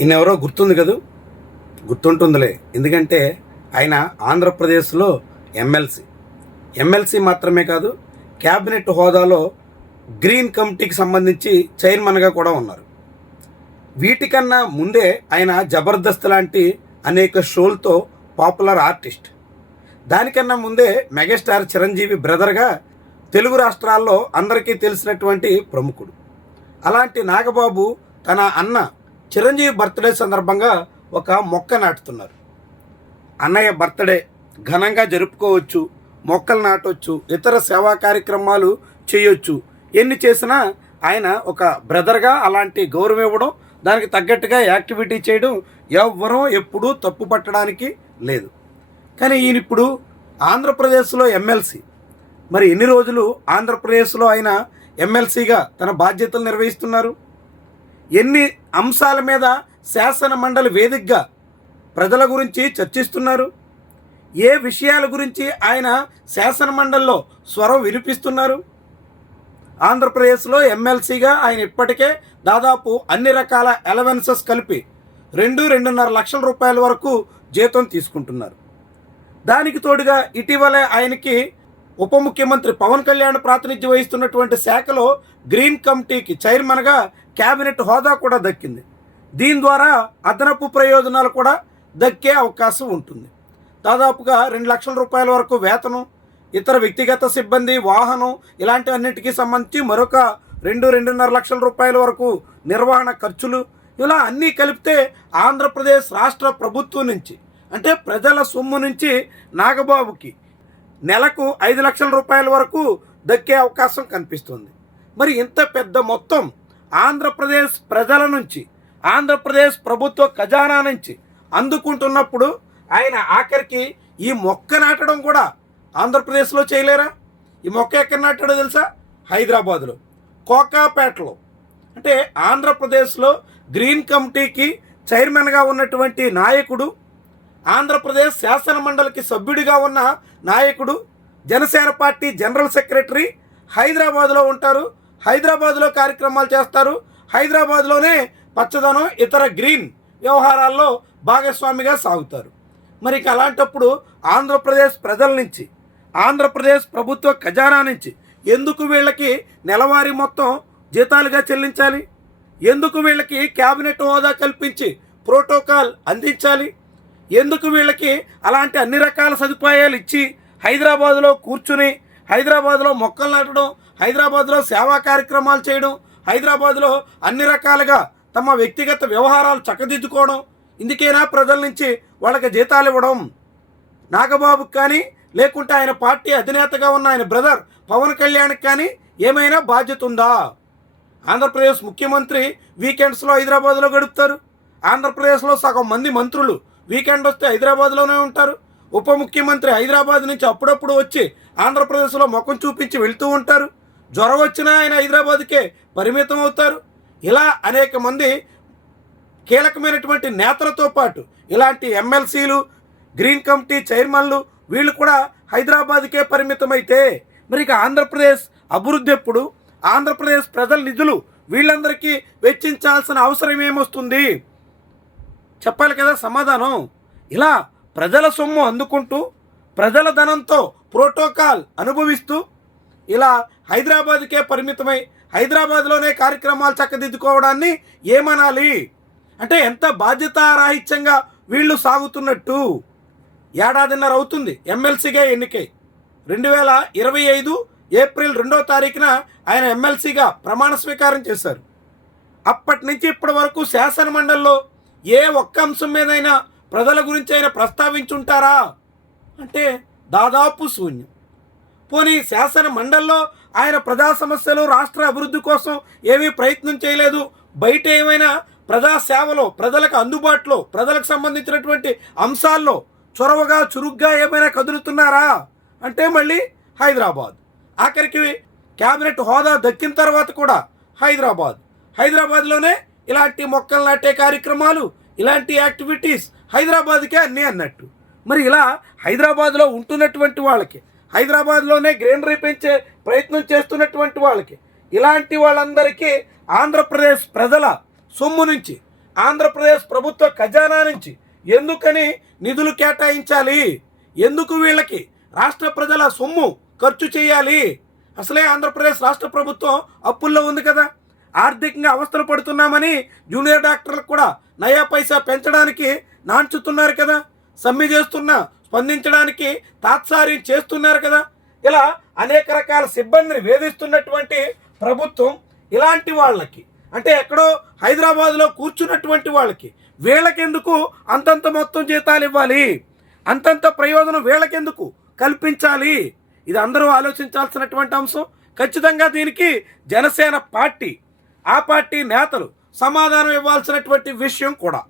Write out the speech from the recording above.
ఈయన ఎవరో గుర్తుంది కదూ, గుర్తుంటుందిలే. ఎందుకంటే ఆయన ఆంధ్రప్రదేశ్లో ఎమ్మెల్సీ మాత్రమే కాదు, క్యాబినెట్ హోదాలో గ్రీన్ కమిటీకి సంబంధించి చైర్మన్గా కూడా ఉన్నారు. వీటికన్నా ముందే ఆయన జబర్దస్త్ లాంటి అనేక షోలతో పాపులర్ ఆర్టిస్ట్. దానికన్నా ముందే మెగాస్టార్ చిరంజీవి బ్రదర్గా తెలుగు రాష్ట్రాల్లో అందరికీ తెలిసినటువంటి ప్రముఖుడు. అలాంటి నాగబాబు తన అన్న చిరంజీవి బర్త్డే సందర్భంగా ఒక మొక్క నాటుతున్నారు. అన్నయ్య బర్త్డే ఘనంగా జరుపుకోవచ్చు, మొక్కలు నాటవచ్చు, ఇతర సేవా కార్యక్రమాలు చేయొచ్చు. ఎన్ని చేసినా ఆయన ఒక బ్రదర్గా అలాంటి గౌరవం ఇవ్వడం, దానికి తగ్గట్టుగా యాక్టివిటీ చేయడం ఎవ్వరూ ఎప్పుడూ తప్పు పట్టడానికి లేదు. కానీ ఈయన ఇప్పుడు ఆంధ్రప్రదేశ్లో ఎమ్మెల్సీ. మరి ఎన్ని రోజులు ఆంధ్రప్రదేశ్లో ఆయన ఎమ్మెల్సీగా తన బాధ్యతలు నిర్వహిస్తున్నారు? ఎన్ని అంశాల మీద శాసన మండలి వేదికగా ప్రజల గురించి చర్చిస్తున్నారు? ఏ విషయాల గురించి ఆయన శాసన మండలిలో స్వరం వినిపిస్తున్నారు? ఆంధ్రప్రదేశ్లో ఎమ్మెల్సీగా ఆయన ఇప్పటికే దాదాపు అన్ని రకాల అలవెన్సెస్ కలిపి 2-2.5 లక్షల రూపాయల వరకు జీతం తీసుకుంటున్నారు. దానికి తోడుగా ఇటీవలే ఆయనకి ఉప ముఖ్యమంత్రి పవన్ కళ్యాణ్ ప్రాతినిధ్యం వహిస్తున్నటువంటి శాఖలో గ్రీన్ కమిటీకి చైర్మన్గా క్యాబినెట్ హోదా కూడా దక్కింది. దీని ద్వారా అదనపు ప్రయోజనాలు కూడా దక్కే అవకాశం ఉంటుంది. దాదాపుగా 2 లక్షల రూపాయల వరకు వేతనం, ఇతర వ్యక్తిగత సిబ్బంది, వాహనం ఇలాంటి అన్నిటికీ సంబంధించి మరొక 2-2.5 లక్షల రూపాయల వరకు నిర్వహణ ఖర్చులు, ఇలా అన్నీ కలిపితే ఆంధ్రప్రదేశ్ రాష్ట్ర ప్రభుత్వం నుంచి, అంటే ప్రజల సొమ్ము నుంచి నాగబాబుకి నెలకు 5 లక్షల రూపాయల వరకు దక్కే అవకాశం కనిపిస్తుంది. మరి ఇంత పెద్ద మొత్తం ఆంధ్రప్రదేశ్ ప్రజల నుంచి, ఆంధ్రప్రదేశ్ ప్రభుత్వ ఖజానా నుంచి అందుకుంటున్నప్పుడు ఆయన ఆఖరికి ఈ మొక్క నాటడం కూడా ఆంధ్రప్రదేశ్లో చేయలేరా? ఈ మొక్క ఎక్కడ నాటాడో తెలుసా? హైదరాబాదులో కోకాపేటలో. అంటే ఆంధ్రప్రదేశ్లో గ్రీన్ కమిటీకి చైర్మన్గా ఉన్నటువంటి నాయకుడు, ఆంధ్రప్రదేశ్ శాసన మండలికి సభ్యుడిగా ఉన్న నాయకుడు, జనసేన పార్టీ జనరల్ సెక్రటరీ హైదరాబాదులో ఉంటారు, హైదరాబాదులో కార్యక్రమాలు చేస్తారు, హైదరాబాద్లోనే పచ్చదనం ఇతర గ్రీన్ వ్యవహారాల్లో భాగస్వామిగా సాగుతారు. మరి అలాంటప్పుడు ఆంధ్రప్రదేశ్ ప్రజల నుంచి, ఆంధ్రప్రదేశ్ ప్రభుత్వ ఖజానా నుంచి ఎందుకు వీళ్ళకి నెలవారీ మొత్తం జీతాలుగా చెల్లించాలి? ఎందుకు వీళ్ళకి క్యాబినెట్ హోదా కల్పించి ప్రోటోకాల్ అందించాలి? ఎందుకు వీళ్ళకి అలాంటి అన్ని రకాల సదుపాయాలు ఇచ్చి హైదరాబాదులో కూర్చుని, హైదరాబాదులో మొక్కలు నాటడం, హైదరాబాదులో సేవా కార్యక్రమాలు చేయడం, హైదరాబాదులో అన్ని రకాలుగా తమ వ్యక్తిగత వ్యవహారాలు చక్కదిద్దుకోవడం, ఇందుకేనా ప్రజల నుంచి వాళ్ళకి జీతాలు ఇవ్వడం? నాగబాబుకి కానీ, లేకుంటే ఆయన పార్టీ అధినేతగా ఉన్న ఆయన బ్రదర్ పవన్ కళ్యాణ్కి కానీ ఏమైనా బాధ్యత ఉందా? ఆంధ్రప్రదేశ్ ముఖ్యమంత్రి వీకెండ్స్లో హైదరాబాద్లో గడుపుతారు. ఆంధ్రప్రదేశ్లో సగం మంది మంత్రులు వీకెండ్ వస్తే హైదరాబాద్లోనే ఉంటారు. ఉప ముఖ్యమంత్రి హైదరాబాద్ నుంచి అప్పుడప్పుడు వచ్చి ఆంధ్రప్రదేశ్లో ముఖం చూపించి వెళ్తూ ఉంటారు. జ్వరం వచ్చినా ఆయన హైదరాబాద్కే పరిమితం అవుతారు. ఇలా అనేక మంది కీలకమైనటువంటి నేతలతో పాటు ఇలాంటి ఎమ్మెల్సీలు, గ్రీన్ కమిటీ చైర్మన్లు వీళ్ళు కూడా హైదరాబాద్కే పరిమితమైతే మరి ఇక ఆంధ్రప్రదేశ్ అభివృద్ధి ఎప్పుడు? ఆంధ్రప్రదేశ్ ప్రజల నిధులు వీళ్ళందరికీ వెచ్చించాల్సిన అవసరం ఏమొస్తుంది? చెప్పాలి కదా సమాధానం. ఇలా ప్రజల సొమ్ము అందుకుంటూ, ప్రజల ధనంతో ప్రోటోకాల్ అనుభవిస్తూ, ఇలా హైదరాబాద్కే పరిమితమై హైదరాబాద్లోనే కార్యక్రమాలు చక్కదిద్దుకోవడాన్ని ఏమనాలి? అంటే ఎంత బాధ్యతారాహిత్యంగా వీళ్ళు సాగుతున్నట్టు. 1.5 ఏడాది అవుతుంది ఎమ్మెల్సీగా ఎన్నికై. 2025 ఏప్రిల్ 2వ తారీఖున ఆయన ఎమ్మెల్సీగా ప్రమాణ స్వీకారం చేశారు. అప్పటి నుంచి ఇప్పటి వరకు శాసన మండలిలో ఏ ఒక్క అంశం మీదైనా ప్రజల గురించి అయినా ప్రస్తావించుంటారా అంటే దాదాపు శూన్యం. పోనీ శాసన మండలిలో ఆయన ప్రజా సమస్యలు, రాష్ట్ర అభివృద్ధి కోసం ఏమీ ప్రయత్నం చేయలేదు. బయట ఏమైనా ప్రజా సేవలో, ప్రజలకు అందుబాటులో, ప్రజలకు సంబంధించినటువంటి అంశాల్లో చొరవగా, చురుగ్గా ఏమైనా కదులుతున్నారా అంటే మళ్ళీ హైదరాబాద్. ఆఖరికి క్యాబినెట్ హోదా దక్కిన తర్వాత కూడా హైదరాబాద్లోనే ఇలాంటి మొక్కలు నాటే కార్యక్రమాలు, ఇలాంటి యాక్టివిటీస్ హైదరాబాద్కే అన్నీ అన్నట్టు. మరి ఇలా హైదరాబాద్లో ఉంటున్నటువంటి వాళ్ళకి, హైదరాబాద్లోనే గ్రీనరీ పెంచే ప్రయత్నం చేస్తున్నటువంటి వాళ్ళకి, ఇలాంటి వాళ్ళందరికీ ఆంధ్రప్రదేశ్ ప్రజల సొమ్ము నుంచి ఆంధ్రప్రదేశ్ ప్రభుత్వ ఖజానా నుంచి ఎందుకని నిధులు కేటాయించాలి? ఎందుకు వీళ్ళకి రాష్ట్ర ప్రజల సొమ్ము ఖర్చు చేయాలి? అసలే ఆంధ్రప్రదేశ్ రాష్ట్ర ప్రభుత్వం అప్పుల్లో ఉంది కదా, ఆర్థికంగా అవస్థలు పడుతున్నామని జూనియర్ డాక్టర్లకు కూడా నయా పైసా పెంచడానికి నాంచుతున్నారు కదా, సమ్మె చేస్తున్నా స్పందించడానికి తాత్సార్యం చేస్తున్నారు కదా. ఇలా అనేక రకాల సిబ్బందిని వేధిస్తున్నటువంటి ప్రభుత్వం ఇలాంటి వాళ్ళకి, అంటే ఎక్కడో హైదరాబాద్లో కూర్చున్నటువంటి వాళ్ళకి, వీళ్ళకెందుకు అంతంత మొత్తం జీతాలు ఇవ్వాలి? అంతంత ప్రయోజనం వీళ్ళకెందుకు కల్పించాలి? ఇది అందరూ ఆలోచించాల్సినటువంటి అంశం. ఖచ్చితంగా దీనికి జనసేన పార్టీ, ఆ పార్టీ నేతలు సమాధానం ఇవ్వాల్సినటువంటి విషయం కూడా.